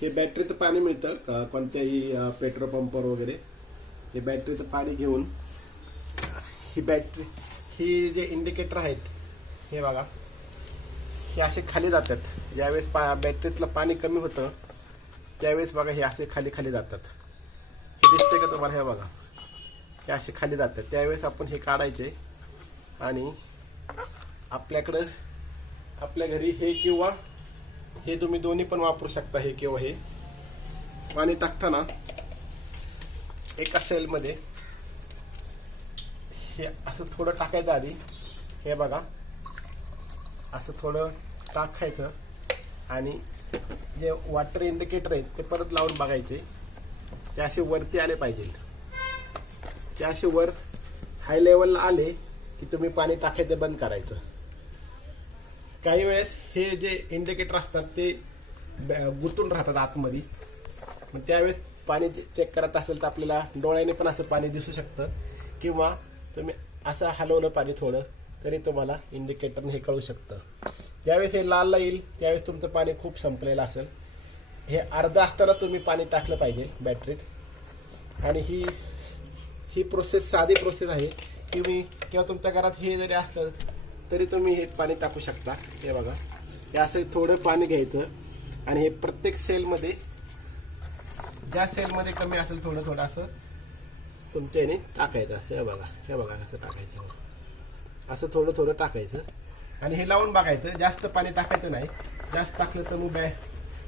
हे बॅटरीचं पाणी मिळतं कोणत्याही पेट्रोल पंपवर वगैरे. हे बॅटरीचं पाणी घेऊन ही बॅटरी, ही जे इंडिकेटर आहेत हे बघा, हे असे खाली जातात. ज्यावेळेस बॅटरीतलं पाणी कमी होतं त्यावेळेस बघा हे असे खाली खाली जातात. हे दिसतंय का तुम्हाला? हे बघा, हे असे खाली जातात. त्यावेळेस आपण हे काढायचे आणि आपल्याकडं आपल्या घरी हे किंवा हे तुम्ही दोन्ही पण वापरू शकता. हे किंवा हे पाणी टाकताना एका सेलमध्ये हे असं थोडं टाकायचं आधी. हे बघा, असं थोडं टाकायचं आणि जे वॉटर इंडिकेटर आहेत ते परत लावून बघायचे. ते असे वरती आले पाहिजे. ते असे वर हाय लेवलला आले की तुम्ही पाणी टाकायचं बंद करायचं. काही वेळेस हे जे इंडिकेटर असतात ते गुंतून राहतात आतमध्ये. मग त्यावेळेस पाणी चेक करत असेल तर आपल्याला डोळ्याने पण असं पाणी दिसू शकतं किंवा तुम्ही असं हलवलं पाणी थोडं तरी तुम्हाला इंडिकेटरने हे कळू शकतं. ज्यावेळेस हे लाल येईल त्यावेळेस तुमचं पाणी खूप संपलेलं असेल. हे अर्धं असताना तुम्ही पाणी टाकलं पाहिजे बॅटरीत. आणि ही प्रोसेस साधी प्रोसेस आहे. तुम्ही किंवा तुमच्या घरात हे जरी असलं तरी तुम्ही हे पाणी टाकू शकता. हे बघा, हे असं थोडं पाणी घ्यायचं आणि हे प्रत्येक सेलमध्ये, ज्या सेलमध्ये कमी असेल थोडं थोडं असं तुमच्या याने टाकायचं. असं हे बघा, हे बघा असं टाकायचं. असं थोडं थोडं टाकायचं आणि हे लावून बघायचं. जास्त पाणी टाकायचं नाही. जास्त टाकलं तर मग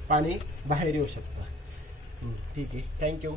पाणी बाहेर येऊ शकतं. ठीक आहे, थँक्यू.